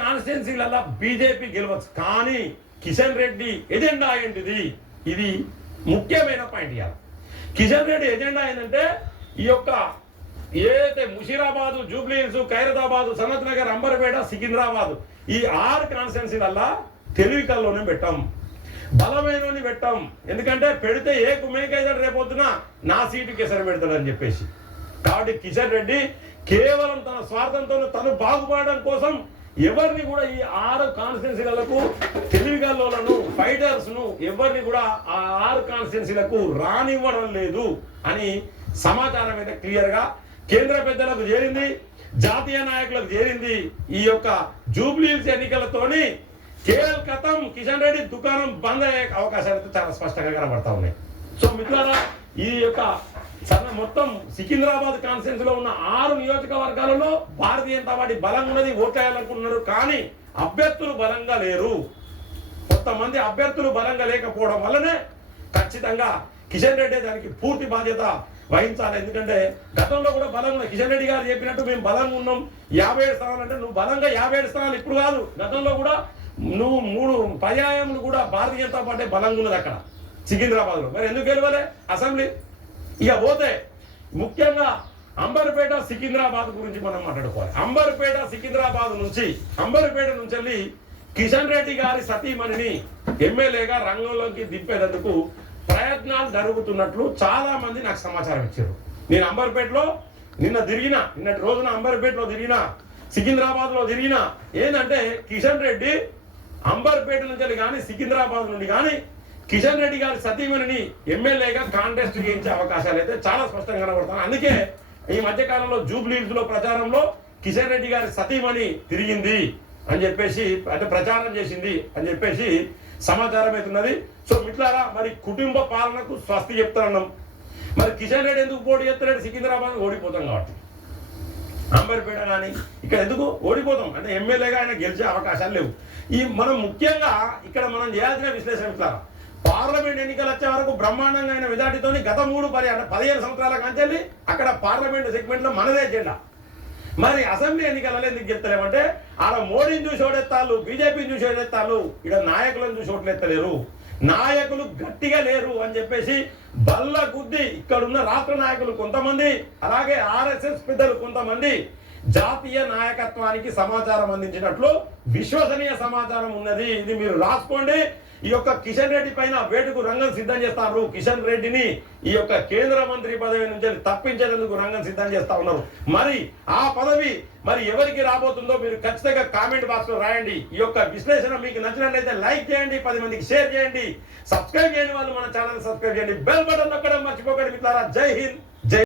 కాన్స్టిట్యున్సీలలో BJP గెలవచ్చు, కానీ Kishan Reddy agenda ఏంటిది? ఇది ముఖ్యమైన పాయింట్. ఇవాళ కిషన్ రెడ్డి ఎజెండా ఏంటంటే ఈ యొక్క ఏదైతే ముషీరాబాదు, జూబ్లీహిల్స్, ఖైరతాబాదు, సనత్ నగర్, అంబర్పేట, సికింద్రాబాద్ ఈ 6 కాన్స్టిట్యున్సీలల్లా తెలివికల్లోనే పెట్టాం, బలమైనని పెట్టాం. ఎందుకంటే పెడితే ఏ కుమేకైతాడు రేపొద్దున నా సీటు కేసరి పెడతాడని చెప్పేసి. కాబట్టి కిషన్ రెడ్డి కేవలం తన స్వార్థంతో తను బాగుపడడం కోసం ఎవరిని కూడా ఈ 6 కాన్స్టిట్యున్సీలకు తెలివిగల్లోలను, ఫైటర్స్ ను ఎవరిని కూడా ఆ 6 కాన్స్టిట్యున్సీలకు రానివ్వడం లేదు అని సమాచారం అయితే క్లియర్ గా కేంద్ర పెద్దలకు చేరింది, జాతీయ నాయకులకు చేరింది. ఈ యొక్క జూబ్లీహిల్స్ ఎన్నికలతోని కేవల్ కథం కిషన్ రెడ్డి దుకాణం బంద్ అయ్యే అవకాశాలు అయితే చాలా స్పష్టంగా కనబడతా ఉన్నాయి. సో మిత్రులారా, ఈ యొక్క మొత్తం సికింద్రాబాద్ కాన్స్టిట్యున్సీలో ఉన్న 6 నియోజకవర్గాలలో భారతీయ జనతా పార్టీ బలంగా ఉన్నది, ఓట్లేయాలనుకుంటున్నారు. కానీ అభ్యర్థులు బలంగా లేరు. కొంతమంది అభ్యర్థులు బలంగా లేకపోవడం వల్లనే ఖచ్చితంగా కిషన్ రెడ్డి దానికి పూర్తి బాధ్యత వహించాలి. ఎందుకంటే గతంలో కూడా బలంగా కిషన్ రెడ్డి గారు చెప్పినట్టు మేము బలంగా ఉన్నాం, 57 స్థానాలు అంటే నువ్వు బలంగా 57 స్థానాలు ఇప్పుడు కాదు, గతంలో కూడా నువ్వు 3 పర్యాయములు కూడా భారతీయ జనతా పార్టీ బలంగా ఉన్నది అక్కడ సికింద్రాబాద్ లో. మరి ఎందుకు గెలవాలి అసెంబ్లీ? ఇక పోతే ముఖ్యంగా అంబర్పేట, సికింద్రాబాద్ గురించి మనం మాట్లాడుకోవాలి. అంబర్పేట, సికింద్రాబాద్ నుంచి వెళ్ళి కిషన్ రెడ్డి గారి సతీమణిని ఎమ్మెల్యేగా రంగంలోకి దింపేందుకు ప్రయత్నాలు జరుగుతున్నట్లు చాలా మంది నాకు సమాచారం ఇచ్చారు. నేను అంబర్పేటలో నిన్నటి రోజున అంబర్పేటలో తిరిగిన, సికింద్రాబాద్ లో తిరిగిన. ఏంటంటే కిషన్ రెడ్డి అంబర్పేట నుంచి కానీ సికింద్రాబాద్ నుండి కానీ కిషన్ రెడ్డి గారి సతీమణిని ఎమ్మెల్యేగా కాంటెస్ట్ చేయించే అవకాశాలు అయితే చాలా స్పష్టంగా కనబడుతున్నాయి. అందుకే ఈ మధ్యకాలంలో జూబ్లీహిల్స్ లో ప్రచారంలో కిషన్ రెడ్డి గారి సతీమణి తిరిగింది అని చెప్పేసి, అంటే ప్రచారం చేసింది అని చెప్పేసి సమాచారం అవుతున్నది. సో మిట్లారా, మరి కుటుంబ పాలనకు స్వస్తి చెప్తాన్నాం. మరి కిషన్ రెడ్డి ఎందుకు పోటీ చేస్తాడు? సికింద్రాబాద్ ఓడిపోతాం కాబట్టి. అంబర్పేట కానీ ఇక్కడ ఎందుకు ఓడిపోతాం అంటే ఎమ్మెల్యేగా ఆయన గెలిచే అవకాశాలు లేవు. మనం ముఖ్యంగా ఇక్కడ మనం చేయాల్సిన విశ్లేషణ మిట్లారా, పార్లమెంట్ ఎన్నికలు వచ్చే వరకు బ్రహ్మాండంగా అయిన మెజార్టీతో గత 15 సంవత్సరాల కంచెల్లి అక్కడ పార్లమెంట్ సెగ్మెంట్ లో మనదే ఎజెండా. మరి అసెంబ్లీ ఎన్నికలలో ఎందుకు చెప్తలేమంటే ఆడ మోడీని చూసి ఓడెత్తాళ్ళు, బీజేపీని చూసి ఓడెత్తాళ్ళు, ఇక్కడ నాయకులను చూసి ఓట్లెత్తలేరు, నాయకులు గట్టిగా లేరు అని చెప్పేసి బల్ల గుద్ది ఇక్కడున్న రాష్ట్ర నాయకులు కొంతమంది, అలాగే ఆర్ఎస్ఎస్ పెద్దలు కొంతమంది జాతీయ నాయకత్వానికి సమాచారం అందించినట్లు విశ్వసనీయ సమాచారం ఉన్నది. ఇది మీరు రాసుకోండి. ఈ యొక్క కిషన్ రెడ్డి పైన వేటుకు రంగం సిద్ధం చేస్తారు. కిషన్ రెడ్డిని ఈ యొక్క కేంద్ర మంత్రి పదవి నుంచి తప్పించేందుకు రంగం సిద్ధం చేస్తా ఉన్నారు. మరి ఆ పదవి మరి ఎవరికి రాబోతుందో మీరు ఖచ్చితంగా కామెంట్ బాక్స్ లో రాయండి. ఈ యొక్క విశ్లేషణ మీకు నచ్చినట్లయితే లైక్ చేయండి, 10 మందికి షేర్ చేయండి, సబ్స్క్రైబ్ చేయని వాళ్ళు మన ఛానల్ సబ్స్క్రైబ్ చేయండి, బెల్ బటన్ నొక్కడం మర్చిపోకండి మిత్రులారా. జై హింద్.